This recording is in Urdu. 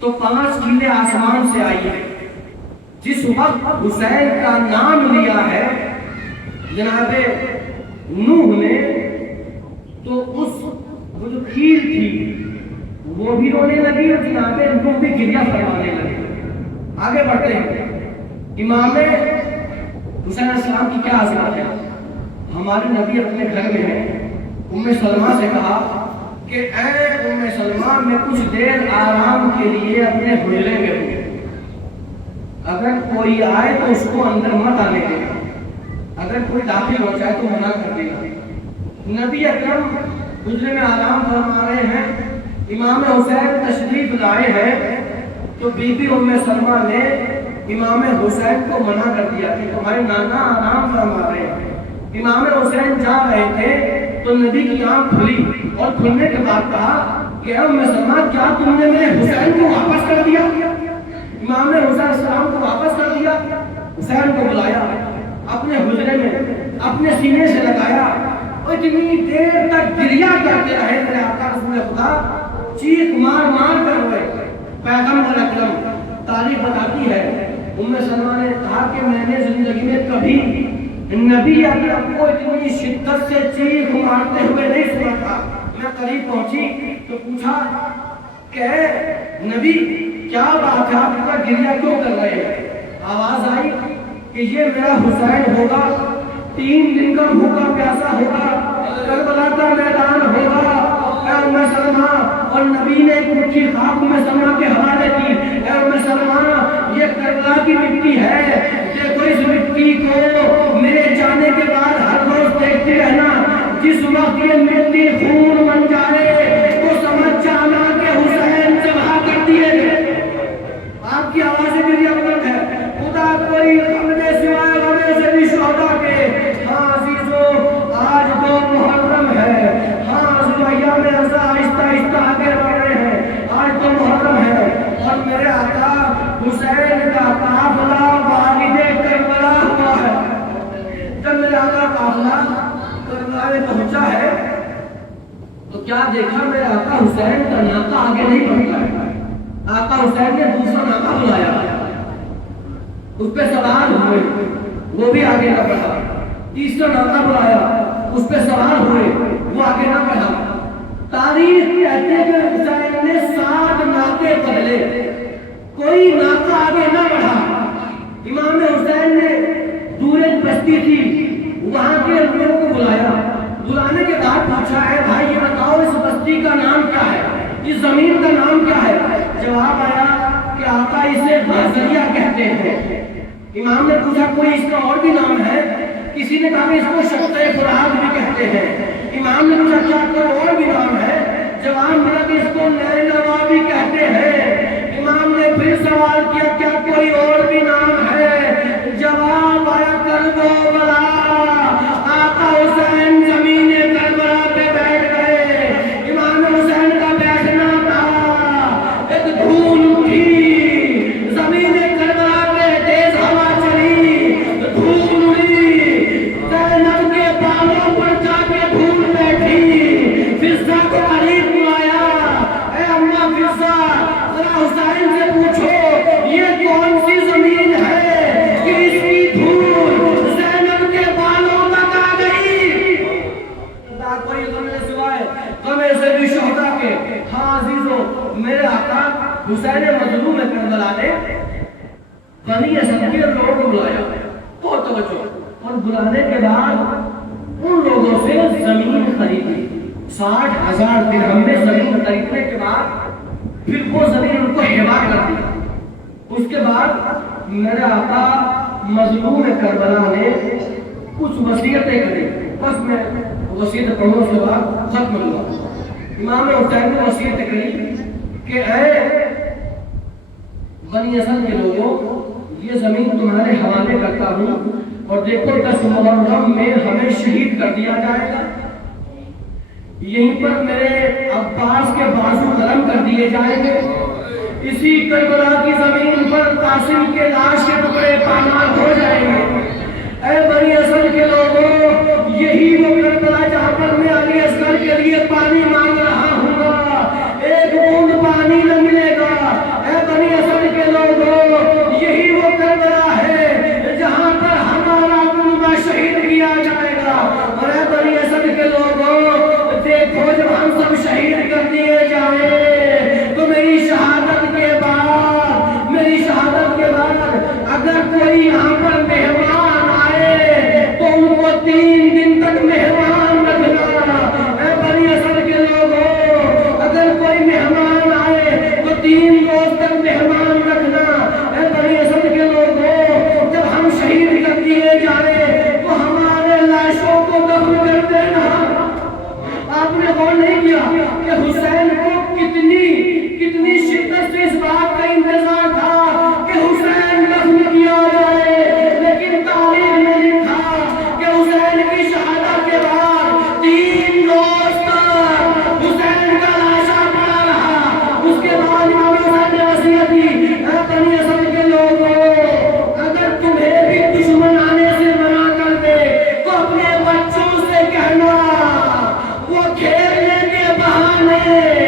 تو 5 چیزیں آسمان سے آئی ہیں۔ جس وقت حسین کا نام لیا ہے جناب نوح نے، تو اس وہ جو کھیل تھی وہ بھی رونے لگی اور جناب نوح بھی گریہ فرمانے لگے۔ آگے بڑھتے ہیں، امام حسین علیہ السلام کی کیا عظمت ہے۔ ہمارے نبی اپنے گھر میں ہیں، ام سلمہ سے کہا کہ اے ام سلمہ میں کچھ دیر آرام کے لیے اپنے حجرے میں ہوں، اگر کوئی آئے تو اس کو اندر مت آنے دینا، اگر کوئی داخل ہو جائے تو منع کر دینا۔ نبی اکرم حجرے میں آرام فرما رہے ہیں، امام حسین تشریف لائے ہیں، تو بی بی ام سلمہ نے امام حسین کو منع کر دیا کہ تمہارے نانا آرام فرما رہے ہیں۔ امام حسین جا رہے تھے تو نبی کی آنکھ کھلی اور کھلنے کے بعد کہا کہ اے ام سلمہ کیا تم نے میرے حسین کو واپس کر دیا؟ امام حسین السلام کو واپس کر دیا۔ حسین کو بلایا اپنے حجرے میں، اپنے سینے سے لگایا اور اتنی دیر تک گریہ کرتے رہے میرے آقا رسول خدا، چیخ مار مار کر ہوئے۔ پیغمبر اکرم تاریخ بتاتی ہے، ام سلمہ نے کہا کہ میں نے زندگی میں کبھی نبی اکرم کو اتنی شدت سے چیخ مارتے ہوئے نہیں سنا تھا۔ میں قریب پہنچی تو پوچھا کہ نبی کیا بات ہے، آپ اتنا گریہ کیوں کر رہے ہیں؟ آواز آئی کہ یہ میرا حسین ہوگا، 3 دن کا بھوکا پیاسا ہوگا، کربلا کا میدان ہوگا۔ اے ام سلمہ، اور نبی نے ایک مٹھی خاک ام سلمہ کے حوالے کی، اے ام سلمہ یہ کربلا کی مٹی ہے، دیکھو اس مٹی کو میرے جانے کے بعد ہر روز دیکھتے رہنا، جس وقت یہ مٹی خون بن جائے تو سمجھ جانا کہ حسین ذبح کر دیے گئے۔ آپ کی آوازیں میری اپنت ہے، خدا کوئی غم دے سوائے غم سے بھی شہدا کے۔ ہاں عزیزو آج تو محرم ہے، ہاں زبیہ میں رضا آہستہ آہستہ آگے بڑھ رہے ہیں، آج تو محرم ہے اور میرے آقا حسین کا قافلہ والد کربلا ہوا ہے۔ جب میرے آقا قافلہ کربلا میں پہنچا ہے تو کیا دیکھا، میرے آقا حسین کا ناقہ آگے نہیں بڑھتا ہے۔ آقا حسین نے دوسرا ناقہ بلایا، اس پہ سوار ہوئے، وہ بھی آگے نہ بڑھا۔ تیسرا ناقہ بلایا، اس پہ سوار ہوئے، وہ آگے نہ بڑھا۔ تاریخ کہتے ہیں کہ حسین نے 7 ناقے بدلے، کوئی ناقہ آگے نہ بڑھا۔ امام حسین نے دور ایک بستی تھی، وہاں کے لوگوں کو بلایا، بلانے کے بعد پوچھا ہے بھائی یہ بتاؤ اس بستی کا نام کیا ہے، اس زمین کا نام کیا ہے؟ جواب آیا کہ آقا اسے بازریہ کہتے ہیں۔ امام نے پوچھا کوئی اس کا اور بھی نام ہے؟ کسی نے کہا اس کو شط فرات بھی کہتے ہیں۔ امام نے پوچھا کیا کوئی اور بھی نام ہے؟ جواب ملا کہ اس کو نینوا بھی کہتے ہیں۔ امام نے پھر سوال کیا کیا کوئی اور بھی نام ہے؟ جواب آیا کربلا۔ آقا حسین زمین کربلا پہ بیٹھ گئے۔ امام حسین کا بیٹھنا تھا، ایک دھول اٹھی زمین کربلا پہ، تیز ہوا چلی، دھول اڑی، زینب کے بالوں پر جا کے دھول بیٹھی۔ فضہ کو قریب بلایا، اے اماں فضہ ذرا حسین سے پوچھو یہ کون سی زمین ہے کہ اس کی دھول زینب کے بالوں تک آ گئی؟ خدا کوئی غم سوائے غم سے بھی شہدا کے۔ ہاں عزیزو میرے آقا حسین مظلوم کربلا نے بنی اسد کے لوگوں کو بلایا، بہت توجہ، اور بلانے کے بعد ان لوگوں سے زمین خریدی۔ 60,000 درہم میں زمین خریدنے کے بعد پھر وہ زمین ان کو ہبا کر دی۔ اس کے بعد میرے آقا مظلوم کربلا نے کچھ وصیتیں کری، بس میں وصیت پڑھوں اس کے بعد ختم ہوا۔ امام حسین نے وصیت کری کہ اے بنی اسد کے لوگوں یہ زمین تمہارے حوالے کرتا ہوں، اور دیکھو 10 محرم میں ہمیں شہید کر دیا جائے گا، یہیں پر میرے عباس کے بازو قلم کر دیے جائیں گے، اسی کربلا کی زمین پر قاسم کے لاش کے ٹکڑے پامال ہو جائیں گے۔ اے بنی اسد کے لوگوں یہی وہ کربلا جہاں پر میں علی اصغر کے لیے پانی مانگ رہا ہوں گا، ایک بوند پانی نہ ملے گا۔ اے میں